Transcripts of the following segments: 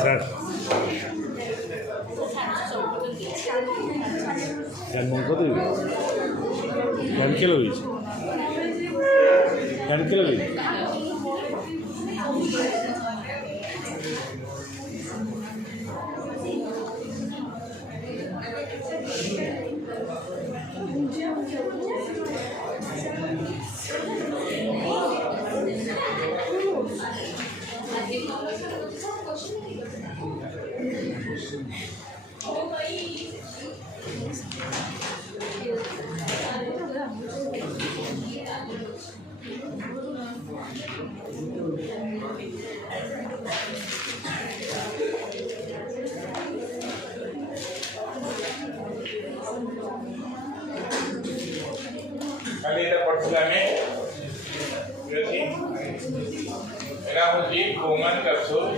Sir, কেমন কত কেন কিলো হয়েছে কেন কিলো হয়েছে kali kita persilame jadi era hoji Bowman capsule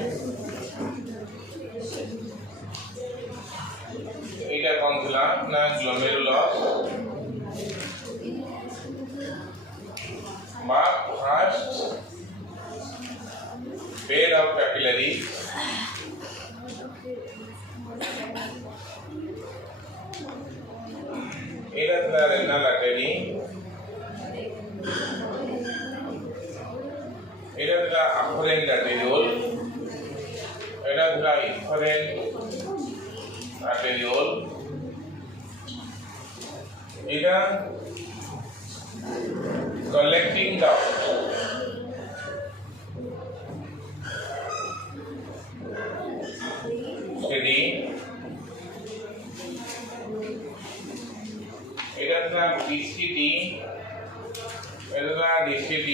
এটা কোন ଥିଲା না glomerulus বা first pair of capillaries এটা ଥିଲା renal artery এটা ଥିଲା afferent arteriole এটা ଥିଲା efferent arteriole এটা collecting duct steady এটা ଥିଲା BCD এটা ଥିଲା DCD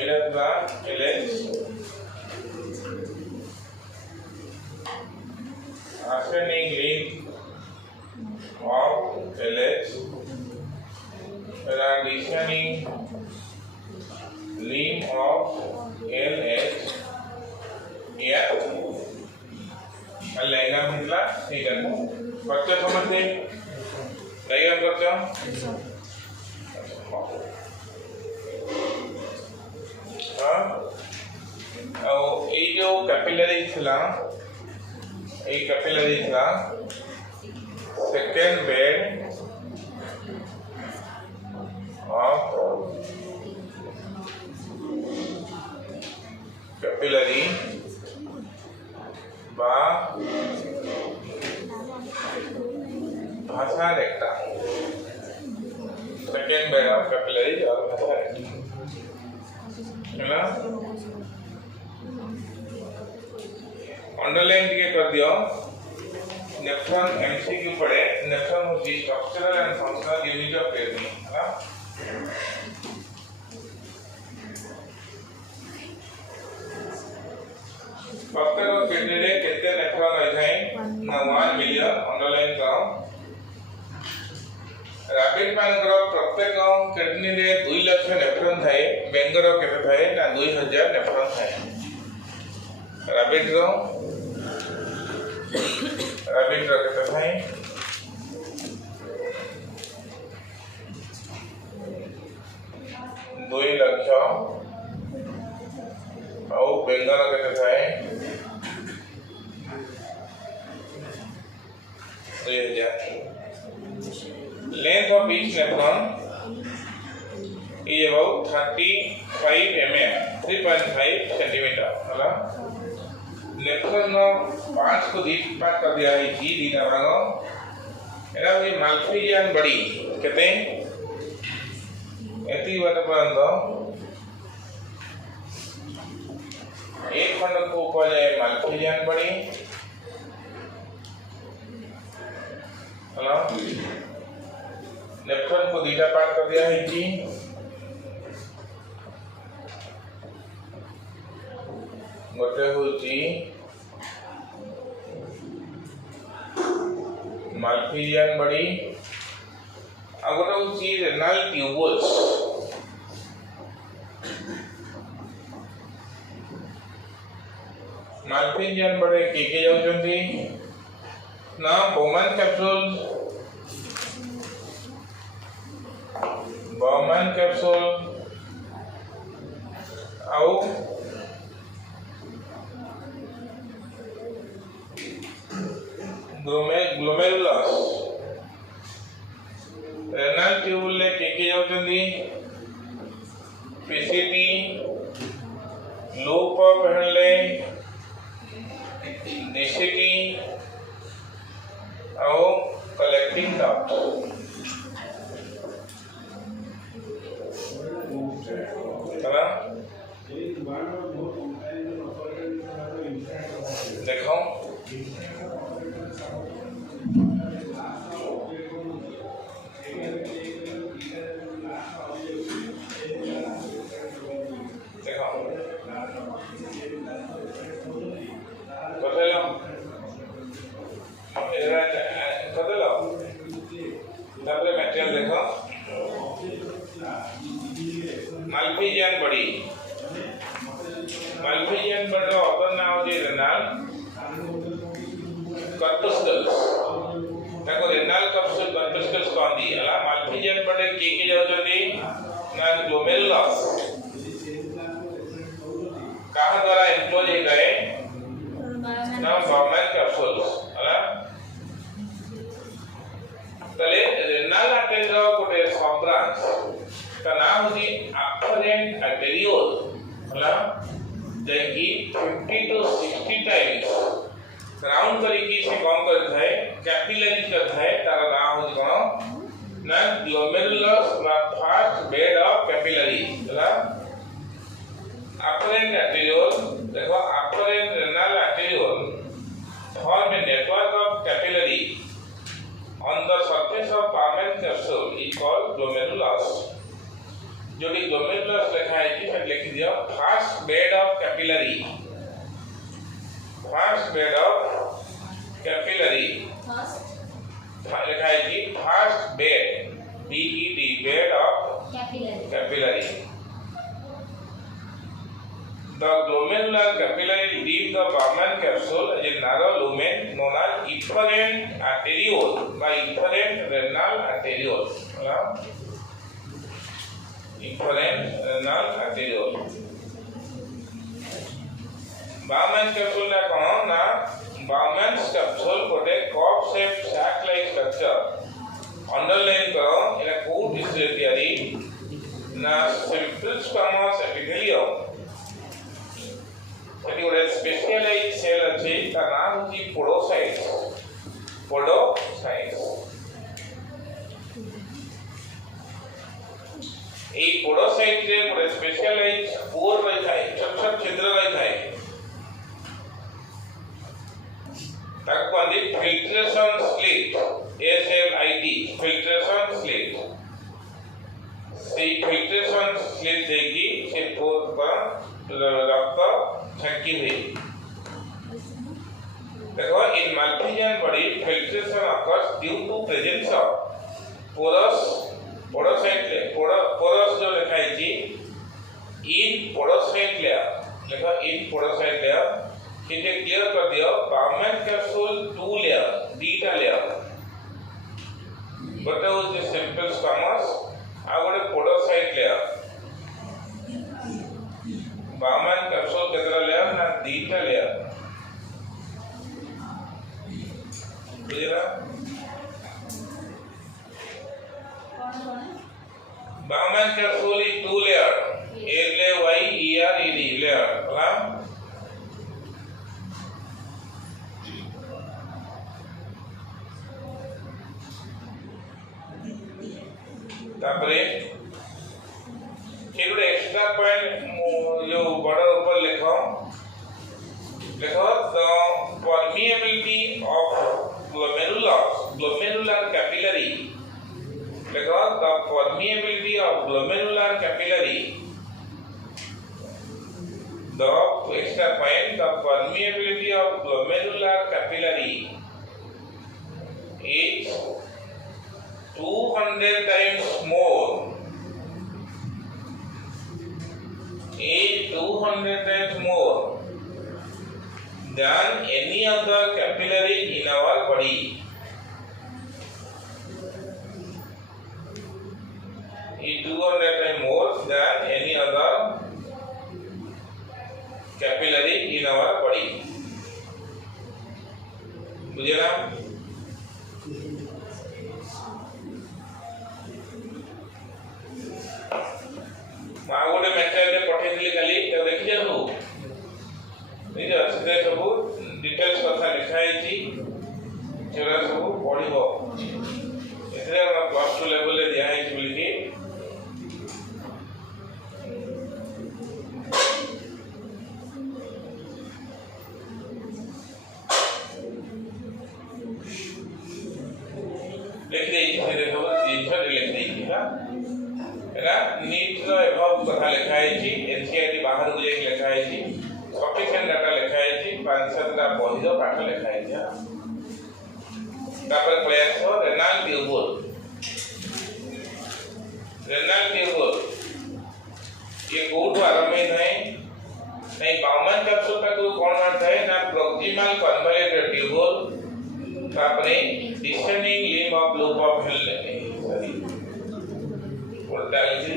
এটা ଥିଲା LH ascending limb of LH and descending limb of LH here diagram hitla ठीक है बच्चे समझते diagram करते हो हाँ और ये जो कैपिलरी थिला ये कैपिलरी थिला second bed of capillary বা ভাষা রেখা second bed of capillary or ভাষা রেখা ହେଲା अंडरलाइन टिके कर दियो नेफ्रॉन एमसीक्यू पड़े नेफ्रॉन होची structural and functional unit of kidney है प्रत्येक किडनी रे केते नेफ्रॉन होय थाए ना 1 मिलियन अंडरलाइन करो रैपिड मानकर प्रत्येक किडनी रे 2 लाख नेफ्रॉन थाए बेंगर केते थाए ना 2000 नेफ्रॉन थाए रैपिड रो रैपिड रो केते थाए 2 लाख और बेंगर केते थाए 2000 length of each nephron is about 35 mm 3.5 centimeter हला नेफ्रॉन नो 5 को दी पार्ट कर दिया है जी दीना भागो एना भी माल्फिजियन बड़ी कहते हैं एती वाला पर्यंत एक खंड को ऊपर है माल्फिजियन बड़ी हला नेफ्रॉन को दीटा पार्ट कर दिया है जी गोटे होची माल्फिजियन बड़ी आ गोटे होची रेनल ट्यूबल्स माल्फिजियन बड़े के जाउचंती ना बोमन कैप्सूल आउ ग्लोमेरुलस रेनल ट्यूबुल ले के जाउचंती पीसीटी लूप पहनले डीसीटी आउ कलेक्टिंग डक्ट चला देखो माल्फिजियन बड़ी माल्फिजियन बड़ो अदर नाम जे रेनल कॉर्पस्कल्स ताको रेनल कॉर्पस्कल्स कहंदी अला माल्फिजियन बड़े के जाउचंदी ना ग्लोमेरुलस कहा द्वारा एंक्लोज हे गए ना बर्मन कैप्सूल्स अला तले रेनल आर्टरी रो गोटे सब ब्रांच का नाम होची अफरेंट आर्टेरियोल हला जेकी 50 to 60 टाइम्स राउंड करिकी से कम करता है कैपिलरी करता है तारा नाम होची कोन ना ग्लोमेरुलस ना फास्ट बेड ऑफ कैपिलरी हला अफरेंट आर्टेरियोल देखो afferent renal arteriole form a network of capillary on the surface of Barman capsule is called glomerulus जो कि ग्लोमेरुलस लिखा है कि फिर लिख दिया फास्ट बेड ऑफ कैपिलरी लिखा है कि fast bed BED bed of capillary The glomerular capillary leave the Barman capsule as a narrow lumen known as efferent arteriole by efferent renal arteriole. Efferent renal arteriole. Barman capsule ना कौन ना Barman's capsule कोटे cup shaped sac like structure. Underline करो इन्हें कूट इसलिए तैयारी ना simple squamous epithelium यदि उन्हें स्पेशलाइज्ड सेल अच्छी का नाम होती पोडोसाइट्स এই পোডোসাইট রে পুরো স্পেশালাইজ কোর রই filtration slit, SLIT, filtration slit. से filtration slit देगी से पोर पर रक्त छटकी हुई. देखो in multigen body filtration occurs due to presence of porous जो लिखा है जी in podocyte layer, लिखा in podocyte layer. इसे क्लियर कर दिया. Bowman capsule 2 layer, beta layer. बताओ जो सिंपल स्क्वामस आ गोटे पोडोसाइट लेयर. बाउमैन कैप्सूल केतरा लेयर ना बीटा लेयर. बुझला? Bowman capsule is 2 layer. LAYER layer. होला? तापरे एक गोटे एक्स्ट्रा पॉइंट जो बॉर्डर ऊपर लिखो the permeability of glomerular capillary. लिखो the permeability of glomerular capillary. The extra point the permeability of glomerular capillary is 200 times more. Is 200 times more than any other capillary in our body. Is 200 times more than any other capillary in our body. बुझे ना? माँ गोटे material पठेइली खाली देखी जाऊ निज से सब डिटेल्स कथा लिखा है सब पढ़ो. एथरे +2 लेवल रे दिया है बोली कि लिख दे देखो जिन लिख दे हां एरा नीट रो एभव कथा लिखा है एनसीईआरटी बाहर को जाके लिखा है सफिशिएंट डाटा लिखा है 5-7 टा बही रो पाठ लिखा है. तापर प्रयास रेनाल ट्यूबुल ये कोठो आरंभ है नहीं बाउमैन कैप्सूल का तो कौन मानता है ना प्रॉक्सिमल कन्वॉल्यूटेड ट्यूबुल. तापरे descending limb of loop of hello उल्टा लिख दी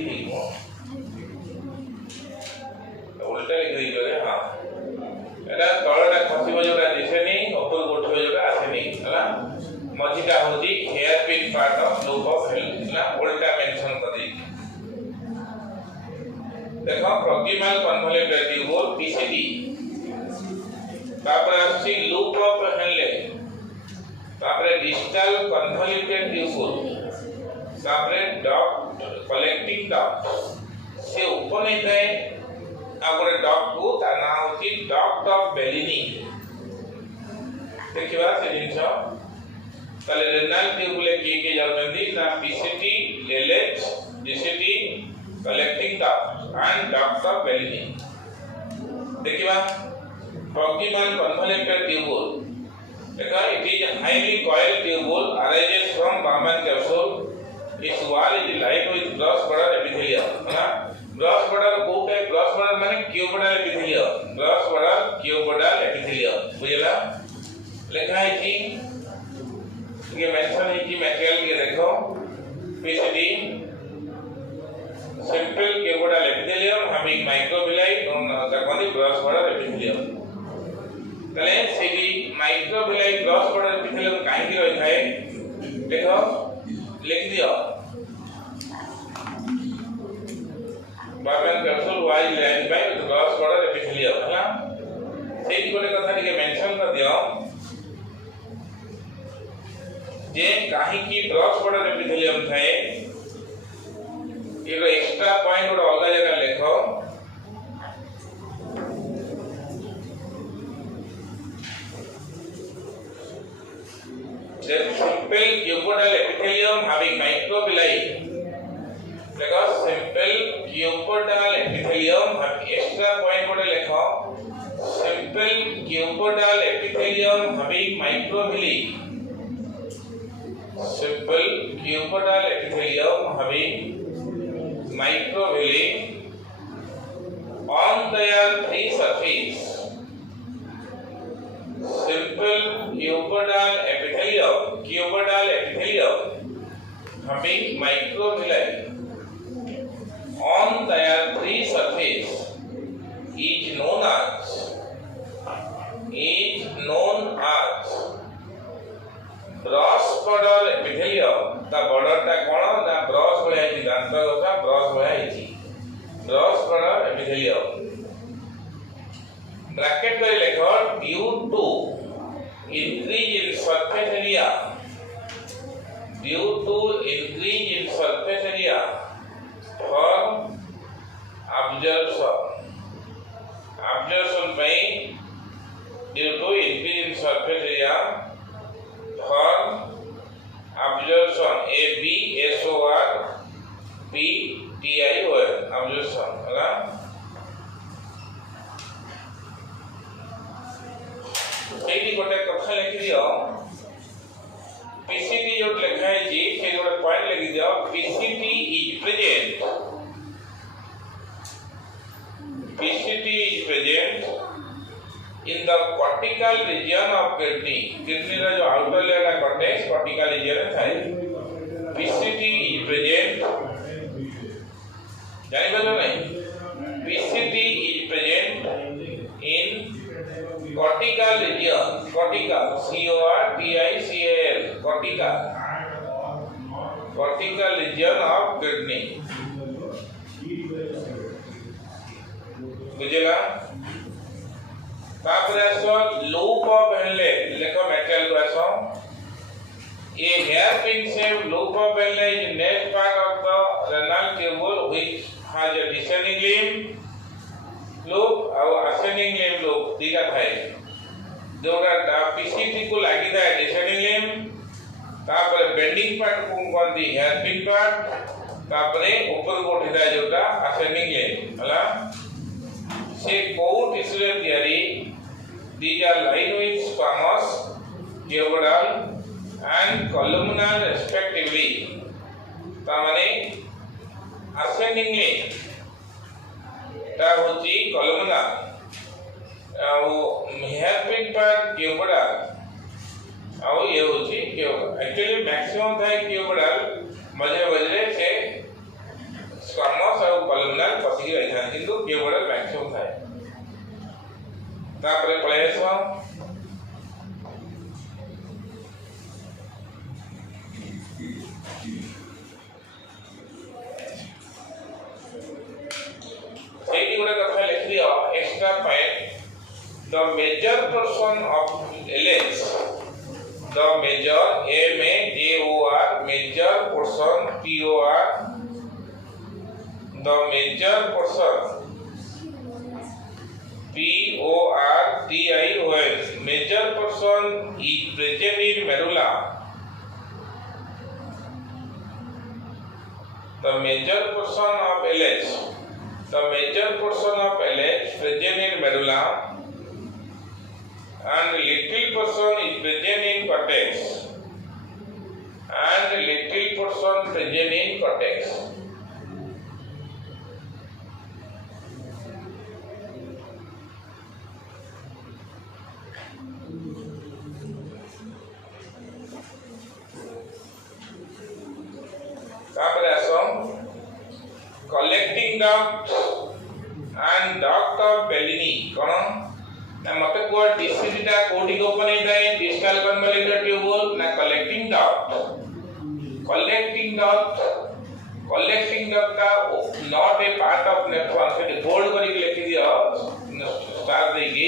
उल्टा लिख दी करे. हां एटा तळटा खसिबो जोटा दिसेनी ऊपर उठबो जोटा आसेनी हला मझिटा होती hairpin part of loop of Henle हला उल्टा मेंशन कर दी. देखो प्रॉक्सिमल कन्वॉल्यूटेड ट्यूबुल पीसीटी. तापर आसी लूप ऑफ हेल. तापर डिस्टल कन्वॉल्यूटेड ट्यूबुल. तापर डॉट कलेक्टिंग डॉट से ऊपर नहीं थे आगोरे डॉट को ता ना होची डॉट ऑफ बेलिनी. देखिबा से जिनछो ताले रेनाल ट्यूबुल के जाउछंदी ना PCT LH DCT collecting dot and dot of Bellini. देखिबा प्रॉक्सिमल कन्वॉल्यूटेड ट्यूबुल. देखो it is highly coiled tubule arises from Bowman capsule. Its wall is lined with gross border epithelium. ना gross border को के gross border माने cuboidal epithelium. gross border cuboidal epithelium. बुझला? लिखा है कि ये मेंशन है कि मटेरियल ये देखो PCD simple cuboidal epithelium having microvilli known as the gross border epithelium. तले से भी microvilli gross border epithelium काहे की रहता है देखो लिख दियो. Bowman capsule was lined by gross border epithelium. है ना? सेही गोटे कथा टिके मेंशन कर दियो जे काहे की ग्रॉस बॉर्डर एपिथेलियम थाए एगो एक्स्ट्रा पॉइंट गोटे अलग जगह लिखो simple cuboidal epithelium having microvilli. देखो simple cuboidal epithelium extra point कोडे लिखो simple cuboidal epithelium having microvilli. Simple cuboidal epithelium having microvilli on their three surface. Simple cuboidal epithelium having microvilli on their three surface is known as brush border epithelium. ता border ता कोन ना brush भया है दांत का brush भया है brush border epithelium. Bracket में लिखो due to increase in surface area for absorption by due to increase in surface area for absorption absorption absorption है एटी गोटे कथा लिखि दियो पीसीटी जो लिखा है जी से गोटे पॉइंट लिखि दियो PCT is present in the cortical region of kidney रा जो आउटर लेयर है कॉर्टेक्स cortical region है थाई पीसीटी इज प्रेजेंट जानि बनो नहीं PCT is present in cortical region cortical region of kidney बुझला तापर आसो लूप ऑफ हेनले लेको मेटल को आसो a hairpin shape loop of Henle is next part of the renal tubule which has a descending limb loop और ascending limb loop दिखा थाए जोरा पीसीटी को लागी था descending limb तापर बेंडिंग पार्ट को कोंदी हेयर पिन पार्ट तापर ऊपर को उठिदा जोटा ascending limb हला से कोट इसलिए theory these are lined with squamous cuboidal and columnar respectively तामाने ascending limb ता होची columnar ଆଉ हेयर पिन पर cuboidal ଆଉ ये होची cuboidal एक्चुअली मैक्सिमम थाए cuboidal मजे बजरे से squamous और columnar पसी रही था किंतु cuboidal मैक्सिमम थाए तापरे पळेसो एटी गोटे कथा लिख दियो extra point the major portion of LH the major MAJOR major portion POR the major portion PORTION major portion is present in medulla. The major portion of LH present in medulla and little portion is present in cortex collecting duct and duct of Bellini कोन ना मते को district टा कोठी को open है distal कन्वोल्यूटर tubule ना collecting duct टा not a part of nephron से बोल्ड करी के लिखि दियो स्टार देगी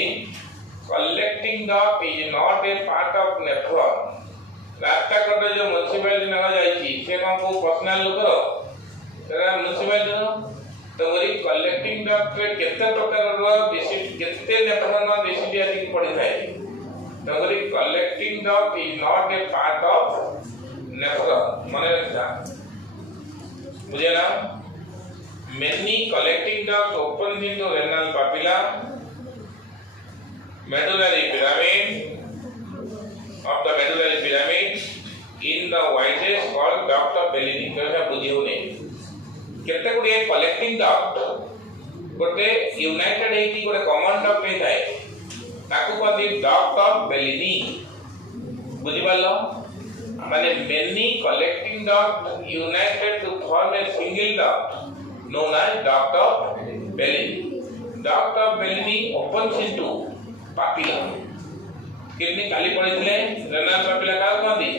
collecting duct is not a part of nephron रास्ता कट जो म्युनिसिपैलिटी नगा जाईची से को पर्सनल लोक तेरा म्युनिसिपैलिटी तो वरी कलेक्टिंग डक्ट रे केते प्रकार रो डिस्ट्रिक्ट केते नेफ्रॉन डिस्ट्रिक्ट आदि पड़ी थाए तो worry collecting duct is not a part of nephron माने रखा बुझे ना many collecting duct opens into renal papilla medullary pyramid of the medullary pyramid in the whitest called duct of Bellini कैसा बुझे होने कितने गुड़े collecting duct गोटे united है कि गोटे common duct है थाए ताकू पाती duct of Bellini बुझी बालो माने many collecting duct united to form a single duct known as duct of Bellini. Duct of Bellini opens into papilla. Kidney खाली पड़ी थले रेनल पापिला का कहंदी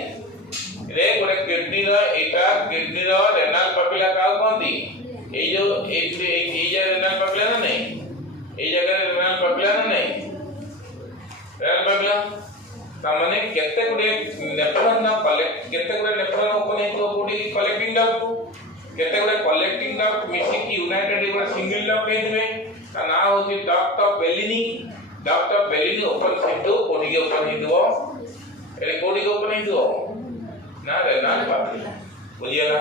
रे गोटे किडनी रो एटा किडनी रो रेनल पापिला का कहंदी ए जो ए जे रेनल पापिला ना नहीं ए जगह रेनल पापिला ना नहीं रेनल पापिला ता माने केते गुडे नेफ्रॉन ना कलेक्ट केते गुडे नेफ्रॉन ओपन हेतो बॉडी कलेक्टिंग डक्ट केते गुडे कलेक्टिंग डक्ट मिसी की यूनाइटेड एक सिंगल डक्ट हेतवे ता ना होती duct of Bellini duct of Bellini open हेतु बॉडी के ओपन हेतु ए बॉडी के ओपन हेतु ना रेनल पापिला बुझियला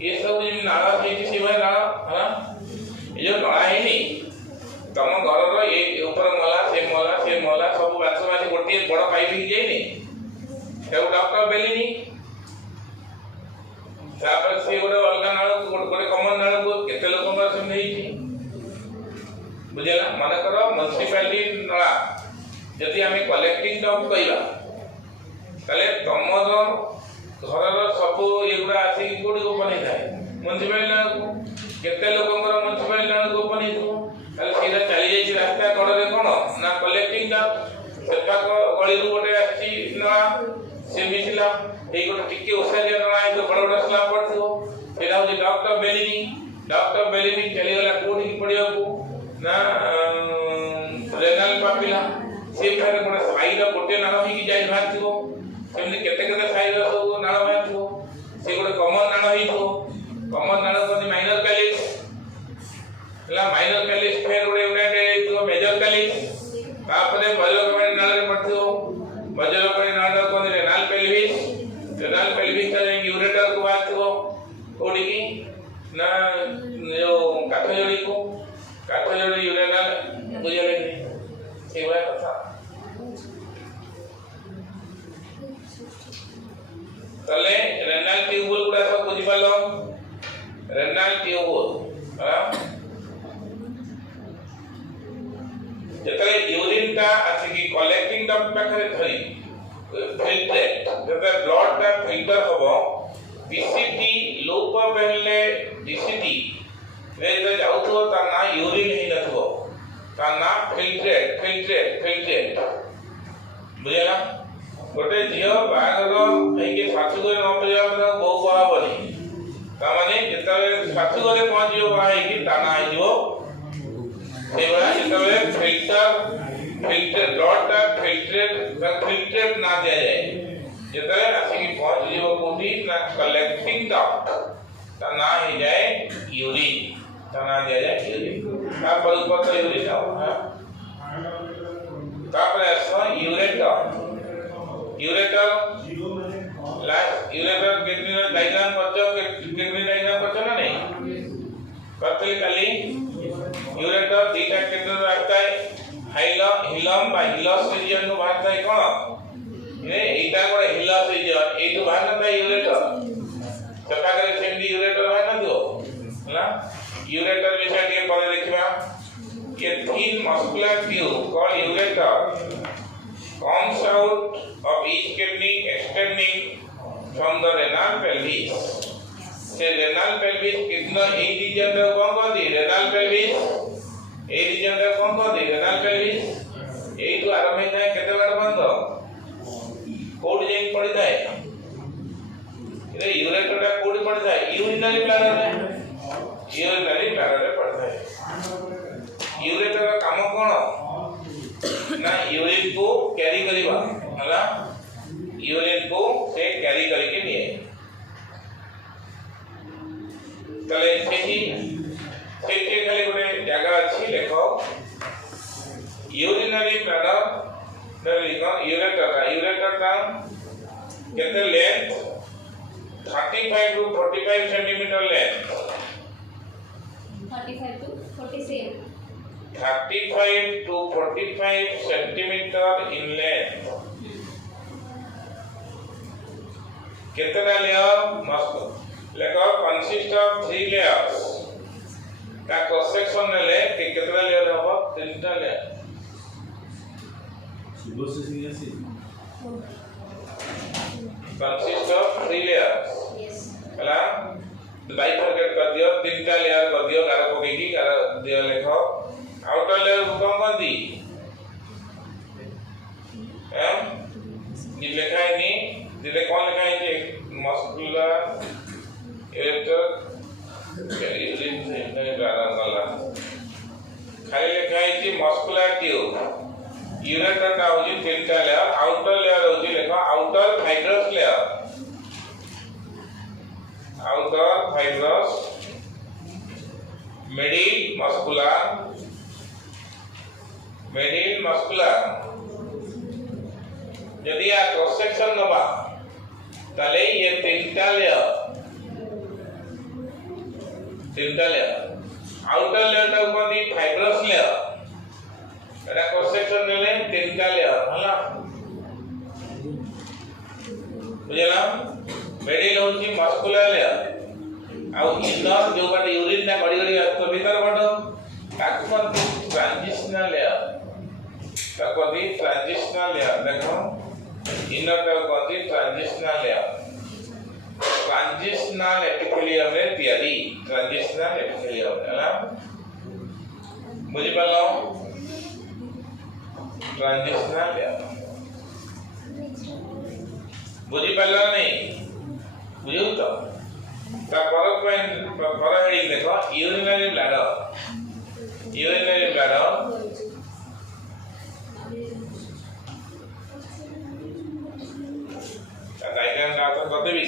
ये सब जिन नाला से सिवाय ना हां ये जो नाला है नहीं तम घर रो ये ऊपर से मला सब बात माने गोटे बड़ पाइप ही जाई नहीं ते डॉक्टर बेलिनी तापर से गोटे अलगा नाल गोटे कॉमन नाल को केते लोक पर से नहीं थी बुझला माने करो म्युनिसिपैलिटी नाला यदि हमें कलेक्टिंग डॉक्ट कइला तले तमर घर रो सब एगुडा आसी कोडी को बनै थाए म्युनिसिपैलिटी नाल को केते लोकंकर म्युनिसिपैलिटी नाल को बनै थो ताले सीधा चली जाई रास्ता कड़े कोन ना कलेक्टिंग डक्ट सेटा को गली रु गोटे आसी ना से मिसिला ए गोटे टिके ओसारिया ना आइ तो बड़ बड़ स्लैब पड़थो एला हो डॉक्टर बेलिनी चली गला कोडी की पड़ियो को ना रेनल पापिला से फेर गोटे साइड गोटे नाळ ही की जाई भाथो सेमने केते केते साइड सब नाळ भाथो से गोटे कॉमन नाळ ही तो कॉमन नाळ को माइनर कैलिस ला माइनर कैलिस फेर गोटे यूनाइटेड तो मेजर कैलिस तापरे बजरकमणि नाळ रे पड़थो बजरकमणि नाळ को रेनल पेल्विस का यूरेटर को बात को ओडी की ना जो काठजोड़ी यूरेनल बुझले से वाला कथा तले रेनल ट्यूबुल गुडा सब बुझि पालो रेनल ट्यूबुल हां जेतले यूरिन का अछि की कलेक्टिंग डक्ट पाखरे धरी फिल्ट्रेट जब ब्लड का फिल्टर होबो डीसीटी लोप पहले डीसीटी रे जे जाउथो ता ना यूरिन ही नथो ता ना फिल्ट्रेट बुझला गोटे जियो बागरो हे के साथु करे न परिया न बहु बाबनी ता माने जेतले साथु करे पहुंचियो बा हे की ताना आइयो सेवा जेतले फिल्टर ब्लड का फिल्ट्रेट ना दिया जाए जेतले आसी की पहुंच जीव कोठी ना कलेक्टिंग डक्ट ता ना ही जाए यूरिन ता ना दिया जाए यूरिन का पर ऊपर से यूरिन आओ हां तापर ऐसा यूरेटर किडनी डायग्राम करछो ना नहीं करते खाली यूरेटर दीटा किडनी रहता है हिलम बा हिलस रीजन नु बाहरता है कोन ए एटा को हिलस रीजन एटु बाहरता है यूरेटर चका करे सेंडी यूरेटर बाहर न दो हला यूरेटर विषय के परे देखिबा ये thin muscular tube called ureter comes out of each kidney extending from the renal pelvis से renal pelvis कितना ए रीजन रे कोन दी renal pelvis ए रीजन रे कोन दी renal pelvis ए तो आरंभ है केते बार बंद कोड जेन पड़ी जाए रे यूरेटर का कोड पड़ जाए यूरिनरी ब्लैडर रे पड़ जाए यूरेटर का काम कोन ना यूरिन को कैरी करिबा हला यूरिन को से कैरी करके लिए तले सेही सेठी खाली गोटे जगह अछि देखो यूरिनरी ब्लैडर यूरेटर का केते length 35 to 45 centimetre length 35 to 47 35 to 45 centimetre in length केतना लेयर मस्त लेको कंसिस्ट ऑफ 3 लेयर्स का क्रॉस सेक्शन ले केतना लेयर हो तीनटा लेयर सुबह से सीधे से कंसिस्ट ऑफ 3 लेयर्स yes हला बाइफरकेट कर दियो तीनटा लेयर कर दियो कार को की कार दियो लेखो आउटर लेयर को कम कर दी ये लिखा है नी दिले कौन लिखा है कि मस्कुलर इलेक्ट्रिक यूरिन से नहीं डाला वाला खाली लिखा है कि मस्कुलर ट्यूब यूरेटर का होजी तीनटा लेयर आउटर लेयर होजी लेखा outer fibrous layer outer fibrous middle muscular यदि आ क्रॉस सेक्शन नबा ताले ये तीनटा लेयर आउटर लेयर ता ऊपर दी फाइब्रस लेयर एटा क्रॉस सेक्शन नेले तीनटा लेयर हला बुझला मिडिल होची मस्कुलर लेयर आ इनर जो बाटे यूरिन ना गड़ी गड़ी तो भीतर बाटो ताको ट्रांजिशनल लेयर देखो इनर का कोती ट्रांजिशनल एपिथेलियम रे तयारी ट्रांजिशनल एपिथेलियम हला बुझि पालो ट्रांजिशनल लेयर बुझि पालो नहीं बुझियो तो ता पर हेडिंग देखो यूरिनरी ब्लैडर डायग्राम का तो करते भी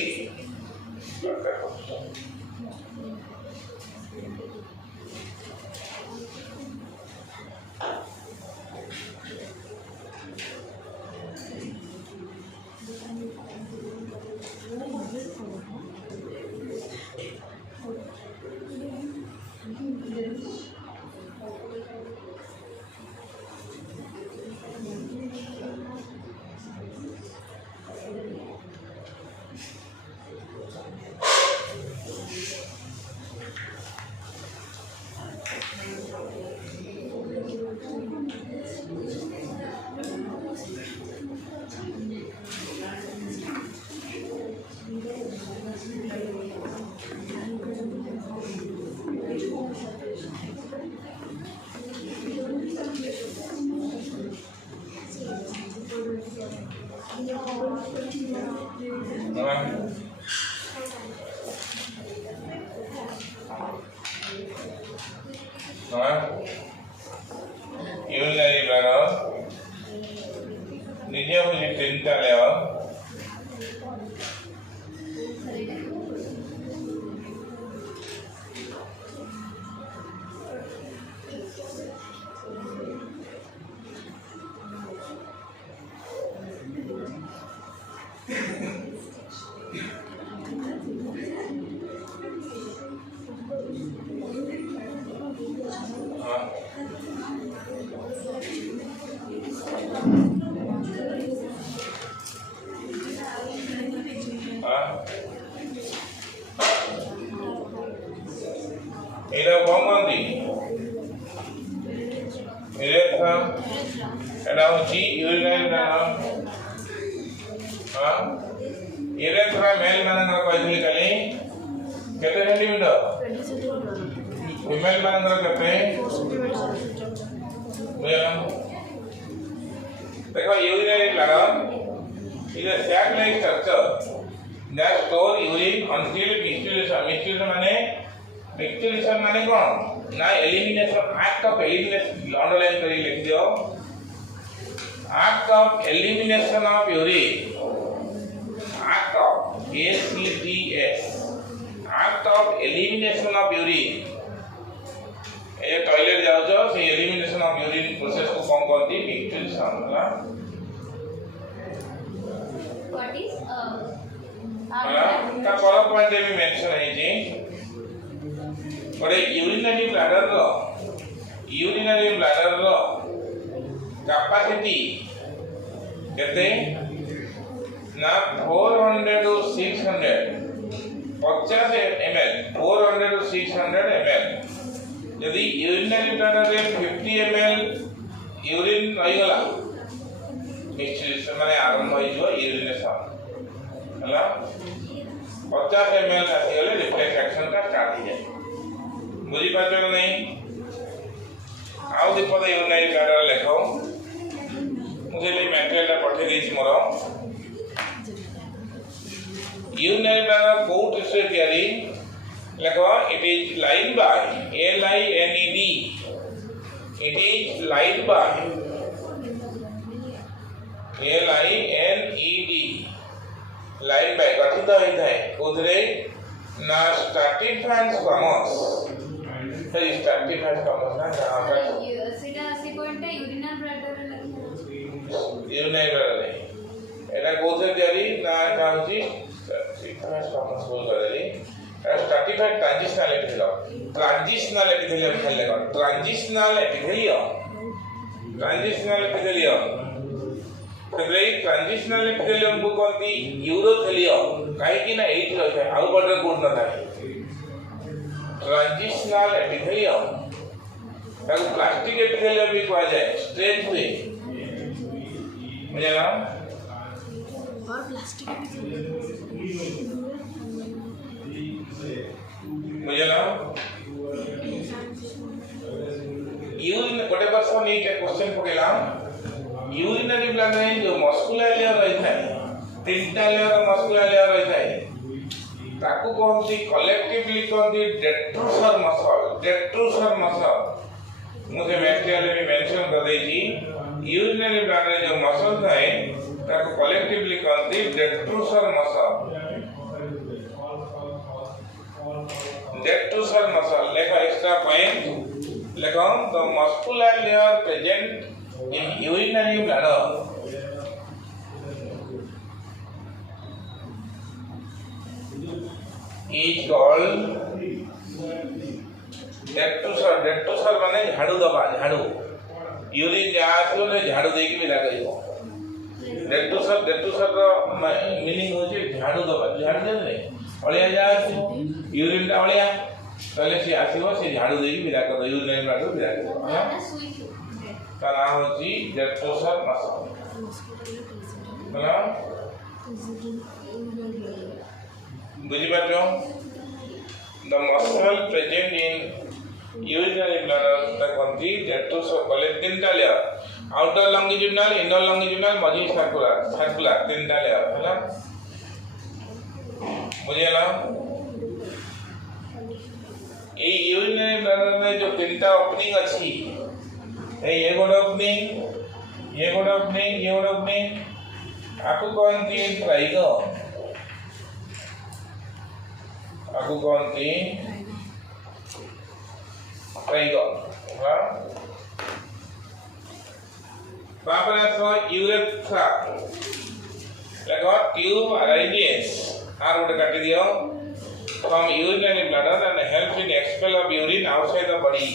यूरिनरी ब्लैडर नीचे होची तीनटा लेयर एटा कोमंदी एटा एटा होची यूरिनरी ब्लैडर एरेथ्रा मेल मानकर कहली काली केते सेंटीमीटर फीमेल मानकर केते देखो urinary bladder is a sac like structure that store urine until micturition माने कौन ना elimination act of elimination underline करी लिख दियो act of elimination of urine act of ACTS act of elimination of urine A toilet जाओ जो से elimination of urine process को कौन कहती मिक्चुरेशन होला what is ता पर पॉइंट में मेंशन है जी गोटे यूरिनरी ब्लैडर रो कैपेसिटी केते ना 400 to 600 50 ml 400 to 600 ml यदि यूरिनरी ब्लैडर रे 50 ml यूरिन रही गला निश्चित माने आरंभ होई जो यूरिनेशन हला 50 ml आसी गले रिफ्लेक्स एक्शन का स्टार्ट हो जाए बुझी पाछो नहीं आउ दीपद यूरिनरी ब्लैडर लेखो मुझे ले मटेरियल पठे देछि मोर यूरिनरी ब्लैडर कोट से तैयारी लेखो it is line by LINED it is light by LINED light by गठित होई थाए उधरे ना स्ट्रैटिफाइड कॉमर्स है स्ट्रैटिफाइड कॉमर्स ना सेटा से पॉइंट यूरिनरी ब्लैडर एटा कोसे तयारी ना का होची स्ट्रैटिफाइड कॉमर्स बोल करली स्ट्रैटिफाइड ट्रांजिशनल एपिथेलियम खेलले कोन ट्रांजिशनल एपिथेलियम सेब्रे ट्रांजिशनल एपिथेलियम को कोनती यूरोथेलियम काहे कि ना एठी रहै आउ बॉर्डर कोड न थाए ट्रांजिशनल एपिथेलियम ताको प्लास्टिक एपिथेलियम भी कहा जाए स्ट्रेच हुए बुझला और प्लास्टिक बुझला यूरिन गोटे वर्ष नीट क्वेश्चन पकेला यूरिनरी ब्लैडर में जो मस्कुलर लेयर रहता है तीनटा लेयर मस्कुलर लेयर रहता है ताकू कहती कलेक्टिवली कहती डेट्रूसर मसल मुझे मटेरियल में मेंशन कर देती यूरिनरी ब्लैडर जो मसल है ताकू कलेक्टिवली कहती डेट्रूसर मसल लेखो एक्स्ट्रा पॉइंट लेखो the muscular layer present in urinary bladder is called detrusor माने झाड़ू दबा झाड़ू यूरिन जातो ने झाड़ू देकी विदा करियो डेक्टोसर रो मीनिंग होचे झाड़ू दबा झाड़ू दे नै अलिया जाती यूरिन टा अलिया तले से आसीबो से झाड़ू देकी विदा कर यूरिन ब्लैडर विदा कर हां का नाम होची डेक्टोसर मसल ना बुझी पाछो the muscle present in urinary bladder the country detrusor कले तीनटा layer outer longitudinal inner longitudinal मजी सर्कुलर तीनटा लेयर हैला बुझिला ए यूरिनरी ब्लैडर में जो तीनटा ओपनिंग अछि ये गोटे ओपनिंग आपको कहती ट्राइगो बापरे सो यूरेथ्रा लेको ट्यूब अराइजेस आर गोटे काटी दियो from urinary bladder and help in expel of urine outside the body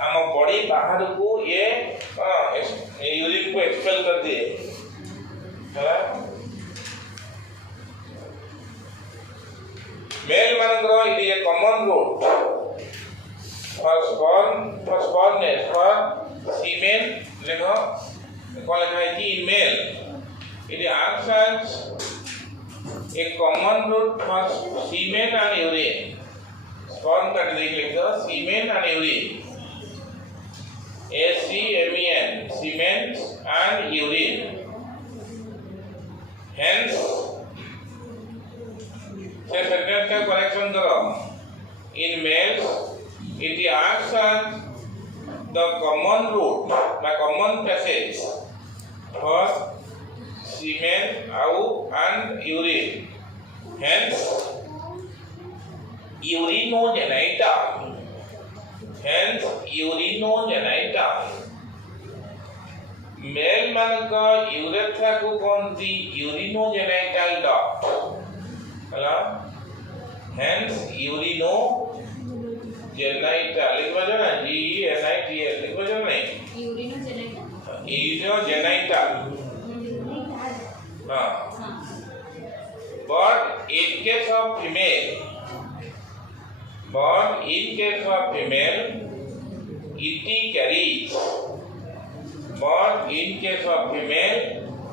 आम बॉडी बाहर को ये यूरिन को एक्सपेल कर दिए है मेल मानकर it is a common route for sperms for semen देखो कौन लिखा है कि in male it acts as a common route for semen and urine sperm का देख लिखो semen and urine SEMEN semen and urine hence से सेंटेंस का करेक्शन करो in males it acts as the common route the common passage for semen and urine hence urinogenital male मानक urethra को कहती urinogenital duct हला hence urinogenital लिखबा ना GENITAL लिखबा नहीं यूरिनोजेनाइटल हां but in case of female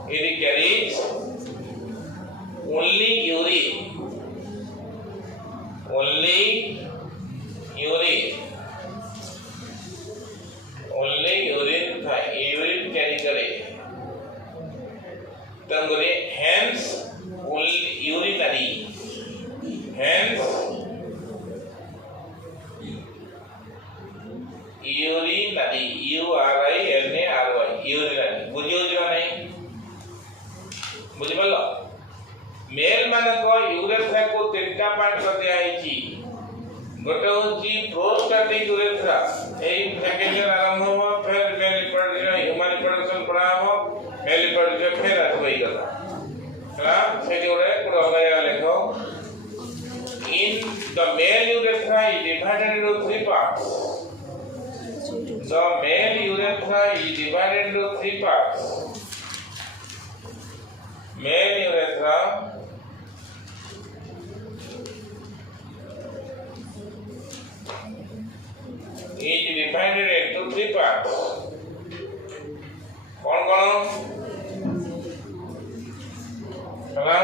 it carries only urine urine carry करे तंगरे hence only urinary hence urinary URINARY urinary बुझियो जो नहीं बुझि पल्लो मेल मानक यूरेथ्रा को तीनटा पार्ट कर दिया है गोटे होची प्रोस्टैटिक यूरेथ्रा एई सेकेंड ईयर आरंभ हो फिर मेल रिप्रोडक्शन ह्यूमन रिप्रोडक्शन पढ़ा हो मेल रिप्रोडक्शन फिर आसबई गला हला सेठी ओरे अलग लेखो in the male urethra is divided into three parts. The male urethra is divided into three parts. Male urethra is divided into three parts. कौन हला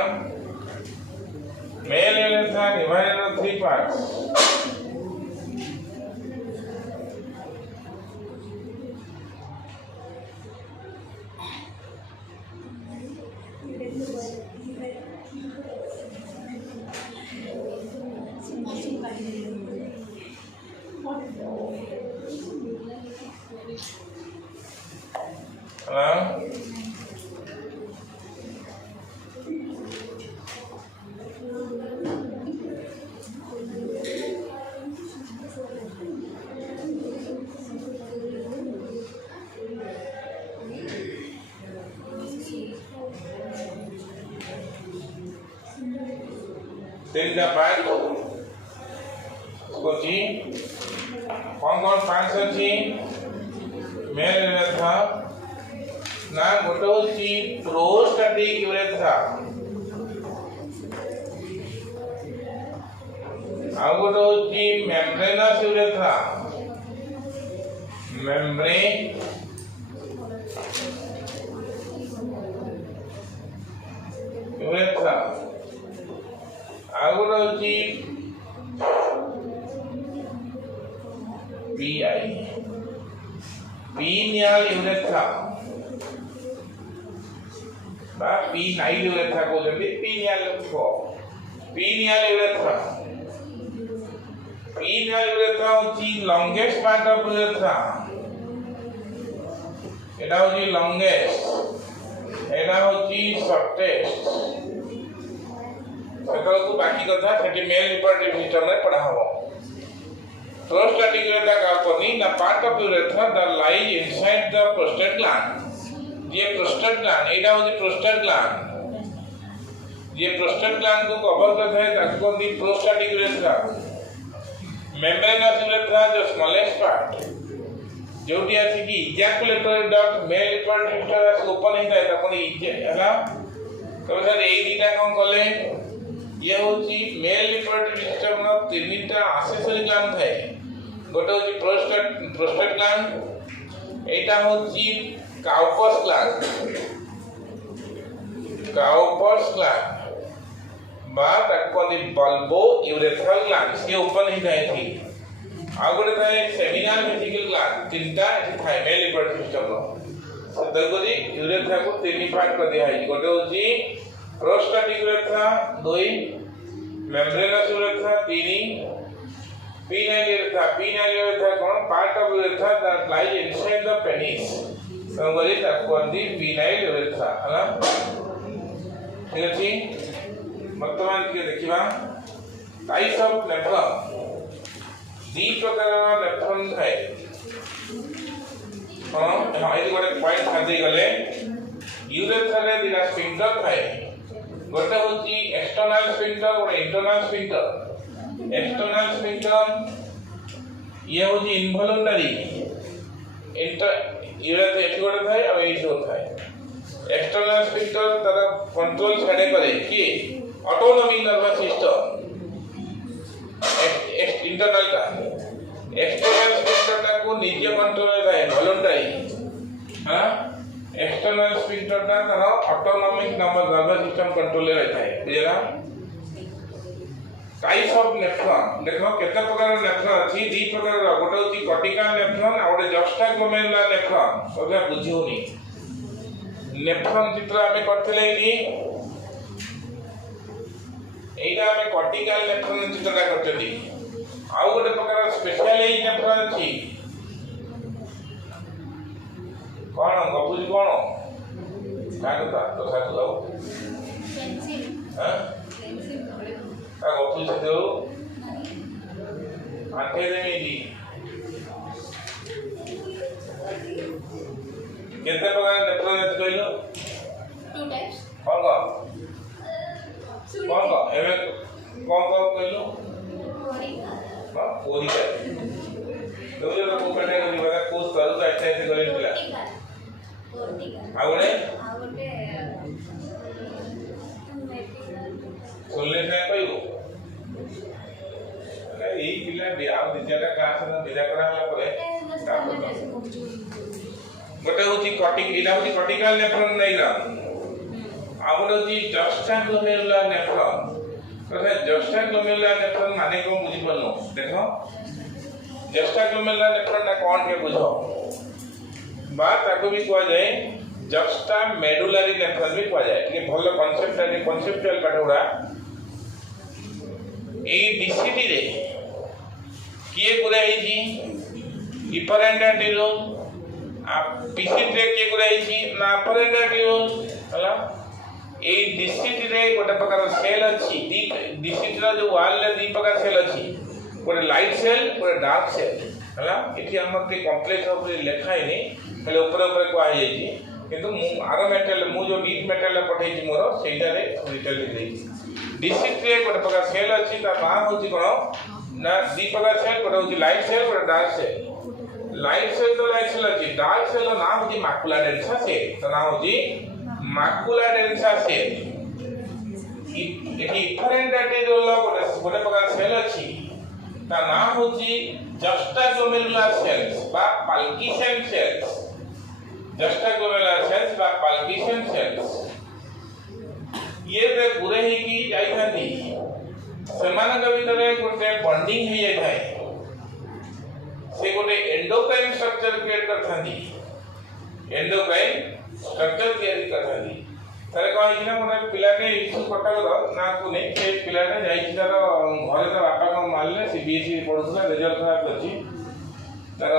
male urethra divided into three parts. Hello? तीनटा part Kochi कौन parts अछि mail urethra ना गोटे होची prostatic urethra आ गोटे होची मेम्ब्रेनस यूरेथ्रा मेम्ब्रेन यूरेथ्रा आगोटा होची PI पिनियल यूरेथ्रा बा पिनाइल यूरेथ्रा को जल्दी पिनियल यूरेथ्रा होची लॉन्गेस्ट पार्ट ऑफ यूरेथ्रा एटा होची लॉन्गेस्ट एटा होची शॉर्टेस्ट सकल को बाकी कथा सेठी मेल रिप्रोडक्टिव सिस्टम में पढ़ा हो प्रोस्टैटिक यूरेथ्रा का कोनी the part of urethra that lies inside the prostate gland ये प्रोस्टेट ग्लैंड एटा होची प्रोस्टेट ग्लैंड ये प्रोस्टेट ग्लैंड को कवर करता है ताकि कोनी प्रोस्टैटिक यूरेथ्रा मेम्ब्रेनस यूरेथ्रा जो स्मॉलेस्ट पार्ट जोटी आसी कि ejaculatory duct male reproductive system open ही था कोनी हला कबे सर ए दीटा कोन कले ये होची मेल रिप्रोडक्टिव सिस्टम न तीनटा एक्सेसरी ग्लैंड थाए गोटे होची प्रोस्टेट ग्लैंड एटा होची काउपस ग्लैंड बा ताकि बल्बो यूरेथ्रल ग्लैंड से ओपन ही थाए थी आ गोटे थाए सेमिनल वेसिकल ग्लैंड तीनटा थाए मेल रिप्रोडक्टिव सिस्टम न सदगोरी यूरेथ्रा को तीन पार्ट कर दिया है गोटे होची prostatic urethra 2 membranous urethra 3 penile urethra कौन part of urethra that lies inside the penis सदगोरी ताकि पिनाइल यूरेथ्रा हला ठीक अछि वर्तमान के देखिबा टाइप्स ऑफ नेफ्रॉन दी प्रकार नेफ्रॉन है हां ये गोटे पॉइंट दे गले यूरेथ्रा रे दिना स्फिंक्टर थाए गोटे होची एक्सटर्नल स्फिंक्टर और इंटरनल स्फिंक्टर एक्सटर्नल स्फिंक्टर ये होची इनवॉलंटरी इंटर यूरेथ्रा एठी गोटे थाए और एठी गोटे थाए एक्सटर्नल स्फिंक्टर तर कंट्रोल छाड़े करे कि ऑटोनॉमिक नर्वस सिस्टम इंटरनल का एक्सटर्नल स्फिंक्टर को निजे कंट्रोल रहे वॉलंटरी हां एक्सटर्नल स्फिंक्टर का तर ऑटोनॉमिक नर्वस सिस्टम कंट्रोल रहता है बुझला टाइप्स ऑफ नेफ्रॉन देखो केते प्रकार नेफ्रॉन अछि दी प्रकार गोटे होची कॉर्टिकल नेफ्रॉन और गोटे जस्टाग्लोमेरुलर नेफ्रॉन ओजा बुझियोनी नेफ्रॉन चित्र आमे करथले नी एटा आमे कॉर्टिकल नेफ्रॉन चित्रटा करथली आउ गोटे प्रकार स्पेशलाइज नेफ्रॉन अछि कोन गपुज कोन कागता तो साथु आउ पेंसिल हां पेंसिल आ गपुज दो आठे देमी केते प्रकार नेफ्रॉन अछि कहलो 2 टाइप्स कोन एमे कोन कहलो हां कोरी का तो जो को कटे को बता को सरू का अच्छा से करे दिला आ गोटे सोल्ले से कहू ए पिला बियाह दिचाटा क्लास में बिदा करा होला परे गोटे होची इला होची कॉर्टिकल नेफ्रॉन नहीं ना आ गोटे होची जस्टाग्लोमेरुलर नेफ्रॉन तो जस्टाग्लोमेरुलर नेफ्रॉन माने को बुझी पनो देखो जस्टाग्लोमेरुलर नेफ्रॉन ना कोन के बुझो बा ताको भी कह जाए जस्टा मेडुलरी नेफ्रॉन भी कह जाए कि भलो कॉन्सेप्चुअल पाठोड़ा ए डीसीटी रे किए गुरा हिची इफरेंट एंटीरोल आ पीसी रे किए गुरा हिची ना अफरेंट एंटीरोल हला ए डीसीटी रे गोटे प्रकार सेल अछि डीसीटी रा जो वॉल ले दी प्रकार सेल अछि गोटे लाइट सेल गोटे डार्क सेल हला इति हमर के कॉम्प्लेक्स ऑफ लिखा है नहीं हेले ऊपर ऊपर को आ जाई किंतु मु आरो मेटल मु जो नीट मेटल पठै छी मोर सेटा रे डिटेल देई डीसीटी रे गोटे प्रकार सेल अछि ता नाम होची कोन ना दी प्रकार सेल गोटे होची लाइट सेल गोटे डार्क सेल लाइट सेल तो लाइट सेल अछि डार्क सेल रो नाम होची माकुला डेंसा सेल तो नाम होची माकुला डेंसा सेल एटी इफरेंट एंटीरोल गोटे प्रकार सेल अछि ता नाम होची जस्टाग्लोमेरुलर सेल्स बा पल्किसेंट सेल्स जस्टाग्लोमेरुलर सेल्स बा पल्किसेंट सेल्स ये रे गुरे ही की जाई थांदी समान का भीतर गोटे बॉन्डिंग हे जाई थाए से गोटे एंडोक्राइन स्ट्रक्चर क्रिएट कर थांदी एंडोक्राइन स्ट्रक्चर क्रिएट कर थांदी तारे कोन कि ना मोर पिलाटे इछु कटक ना को नै से पिलाटे जाई छी तार घरे त बापा को मारले सी बीएससी पढुला रिजल्ट खराब अछि तार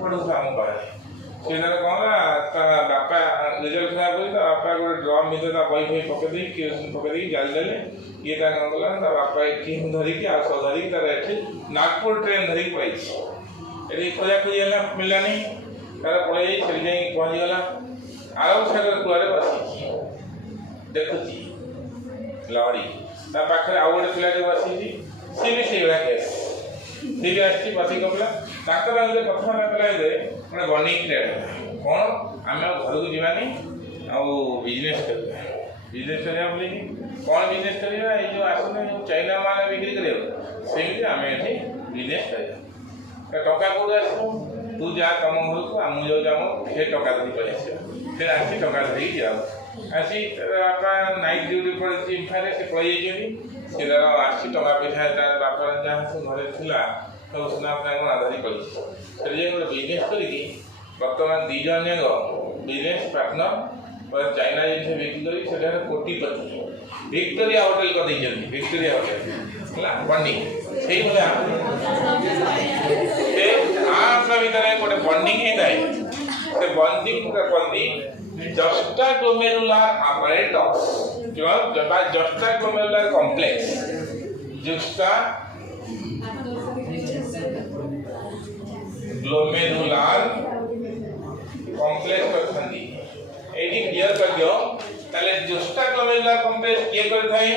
पढुला हम पाए से तार कोन ता बापा रिजल्ट खराब होई ता बापा को ड्रम में ता बई बई पके दी जाल देले ये ता कोन बोला ता बापा टीम धरि के आ सो धरि के तार एठी नागपुर ट्रेन धरि पई छी एठी खोजा खोजेला मिलला नहीं तार पळै चली जाई पहुंच गेला आउ सागर दुआरे बसी देखुची लड़ी ता पाखरे आउ गोटे पिलाटे बसी सी भी से बड़ा केस सी भी आछि बसी कपला डाक्टर आले प्रथम कहला जे माने बॉन्डिंग क्रिएट कोन आमे घर को जीवानी आ बिजनेस करिया बोली कोन बिजनेस करिया ए जो आसने जो चाइना माने बिक्री करियो सेमी आमे एठी बिजनेस करिया टका को आसो तू जा कम हो को हम जो जामो हे टका दी पैसे फिर आसी टका धरी जाओ आसी आपा नाइट ड्यूटी पर इम्फाले से पळै जेबी से आसी टका पैसा बापा जहाँ से घरे थिला तो सुना अपना को आधारी पड़ी से जे बिजनेस करी वर्तमान 2 जन जंग बिजनेस पार्टनर और चाइना जिनसे बिक्री करी सेटा कोटिपति विक्टोरिया होटल को दै जल्दी विक्टोरिया होटल हला बॉन्डिंग सही बोला ए आपका भीतर गोटे बॉन्डिंग है दाई से बॉन्डिंग का बॉन्डिंग जस्टाग्लोमेरुलर apparatus जो जस्टाग्लोमेरुलर कॉम्प्लेक्स जस्टाग्लोमेरुलर कॉम्प्लेक्स कर ताले जुस्टा ग्लोमेरुलर कॉम्प्लेक्स के कर थाए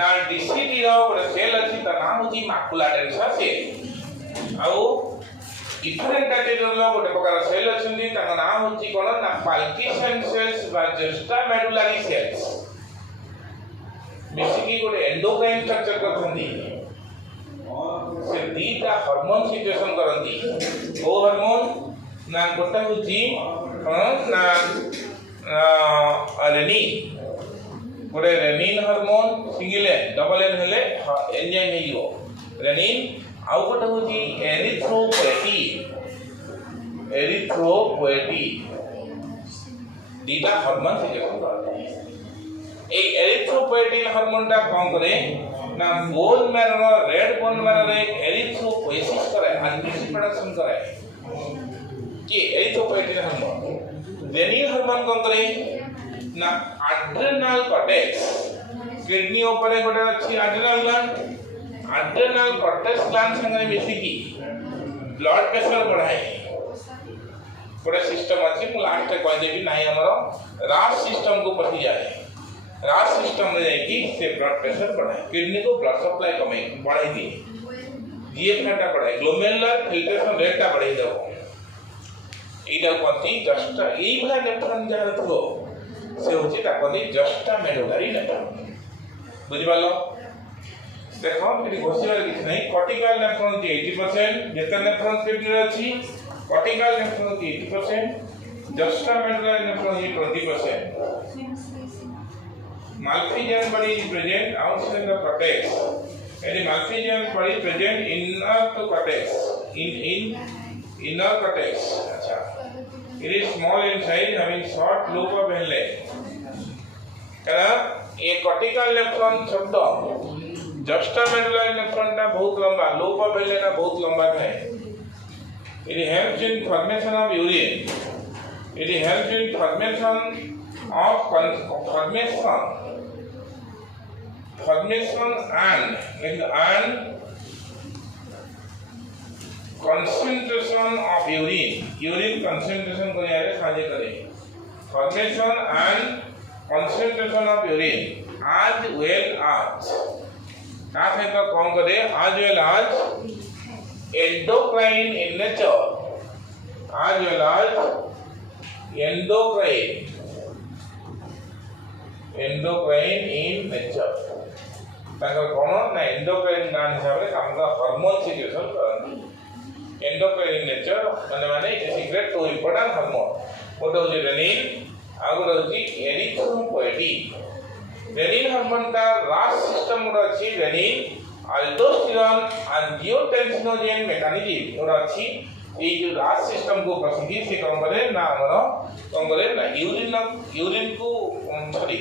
ना डीसीटी रो गोटे सेल अछि ता नाम होची माकुला डेंसा सेल आउ डिफरेंट कैटेगरी रो गोटे प्रकार सेल अछि ता नाम होची कोन ना पाल्किसन सेल्स बा जुस्टा मेडुलारी सेल्स बेसिकली गोटे एंडोक्राइन स्ट्रक्चर करथंदी से दीटा हार्मोन सिचुएशन करंती ओ हार्मोन ना गोटा होची ना रेनिन गोटे renin hormone single N double N हेले एंजाइम हेइयो रेनिन आउ गोटे होची एरिथ्रोपोएटिन दीटा हार्मोन सिचुएशन करंती ए एरिथ्रोपोएटिन हार्मोन टा कोन करे ना bone marrow red bone marrow रे एरिथ्रोपोएसिस करे एंटीसी प्रोडक्शन करे कि एरिथ्रोपोएटिन हार्मोन रेनिन हार्मोन कोन करे ना एड्रेनल कॉर्टेक्स किडनी ऊपर गोटे अछि एड्रेनल कॉर्टेक्स ग्लैंड संगे मिसी की ब्लड प्रेशर बढ़ाए गोटे सिस्टम अछि मु लास्ट कह देबी नाही हमरो रास सिस्टम को पठी जाए रास सिस्टम में जाई कि से ब्लड प्रेशर बढ़ाए किडनी को ब्लड सप्लाई कमे बढ़ाई दिए जीएफएन टा बढ़ाए ग्लोमेरुलर फिल्ट्रेशन रेट टा बढ़ाई दो एटा कोंती जस्ट एई भला नेफ्रॉन जहां थो से होची ता कोंती जस्ट मेडुलारी नेफ्रॉन बुझि पालो देखो एटी घोषिबार किछ नहीं कॉर्टिकल नेफ्रॉन की 80% जेता नेफ्रॉन किडनी रे अछि कॉर्टिकल नेफ्रॉन की 80% जस्ट मेडुलारी नेफ्रॉन की 20% malpighian body is present outside the cortex and the malpighian body is present inner to cortex in inner cortex acha it is small in size having short loop of length करा ये cortical nephron शब्द juxtamedullary nephron टा बहुत लंबा loop of length टा बहुत लंबा है it helps in formation of urine it helps in formation and concentration of urine concentration को यारे साझे करें formation and concentration of urine as well as का से तो कौन करे as well as endocrine in nature as well as endocrine in nature ताकर कोन ना एंडोक्राइन ग्लैंड हिसाब रे काम का हार्मोन सिक्रेशन करन एंडोक्राइन इन नेचर माने सीक्रेट टू इंपोर्टेंट हार्मोन ओटो जे रेनिन आगो होची एरिथ्रोपोएटिन रेनिन हार्मोन का रास सिस्टम रो अछि रेनिन अल्डोस्टेरोन एंजियोटेंसिनोजेन मेकानिज्म रो अछि ए जो रास सिस्टम को प्रसिद्धि से कम करे ना हमरो कम करे ना यूरिन को सॉरी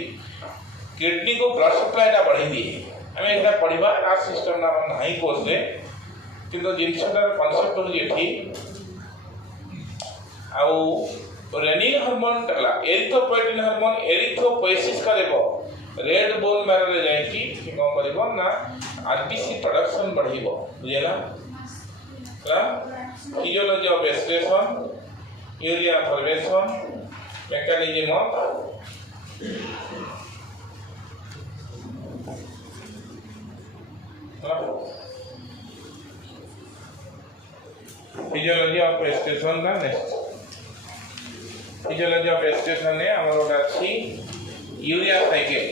किडनी को ब्लड सप्लाई टा बढ़ाई दिए हमें एटा पढ़िबा रास सिस्टम ना नाही कोर्स रे किंतु जिनसटार कांसेप्ट हो जेठी आउ रेनिन हार्मोन टला एरिथ्रोपोएटिन हार्मोन एरिथ्रोपोएसिस करेबो रेड बोन मैरो रे जाईकी कम करबो ना आरबीसी प्रोडक्शन बढ़िबो बुझेला का physiology of expression urea formation mechanism of physiology of expression ना नेक्स्ट फिजियोलॉजी ऑफ एक्सप्रेशन ने हमर ओटा छी यूरिया साइकिल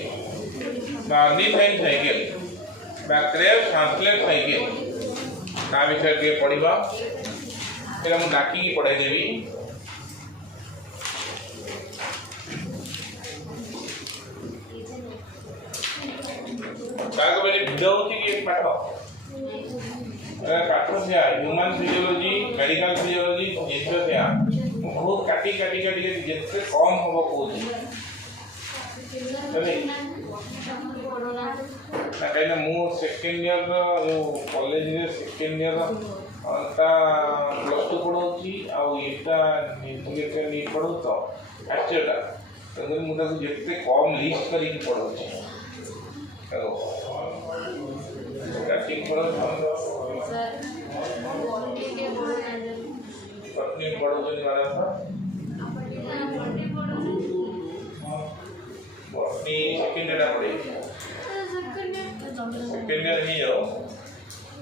बा अर्निथाइन साइकिल बा क्रेव ट्रांसलेट साइकिल का विषय के पढ़िबा फिर हम डाकी की पढ़ाई देवी काको बेले भिडियो होची कि एक पाठ पाठ से ह्यूमन फिजियोलॉजी मेडिकल फिजियोलॉजी जिससे से बहुत काटी जितने कम होबो कोची तबे ना मु सेकंड ईयर जो कॉलेज रे सेकंड ईयर ता प्लस 2 पढौची आ एटा इंटीग्रेटेड नहीं पढौ तो एक्चुअली तो मु ताको जितने कम लिस्ट करी के पढौची हेलो काटिंग पढौ सर पत्नी पढौ जनी वाला था बॉटनी सेकंड ईयर पढ़े सेकंड ईयर ही जाओ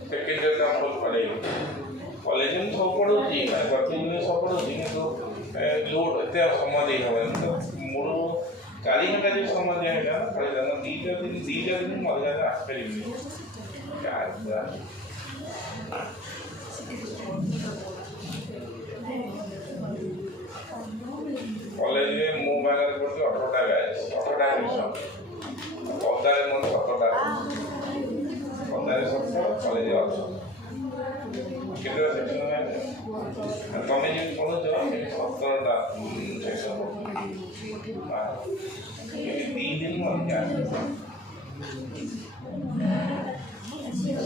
सेकंड ईयर का हम पढ़े कॉलेज में सब पढ़ो जी बॉटनी में सब पढ़ो जी तो लोड एते समय दे हवन तो मोर 4 घंटा जो समय दे है ना पढ़े जाना 2 दिन मर जाना आश्चर्य क्या कॉलेज में मो बागर पढ़ते 18टा गाइस 18टा एडमिशन पौधारे मन 17टा पौधारे सब कॉलेज ଅଛି केते सेक्शन में तमे जे पढ़ो जो 17टा सेक्शन हां ये 3 दिन में क्या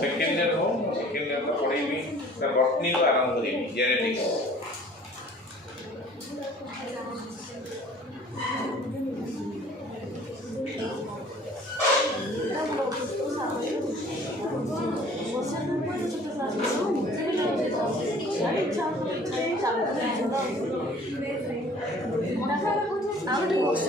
सेकंड ईयर हो सेकंड ईयर तो पढ़ेबी तर बॉटनी को आरंभ करेबी जेनेटिक्स 아무튼 뭐 없어.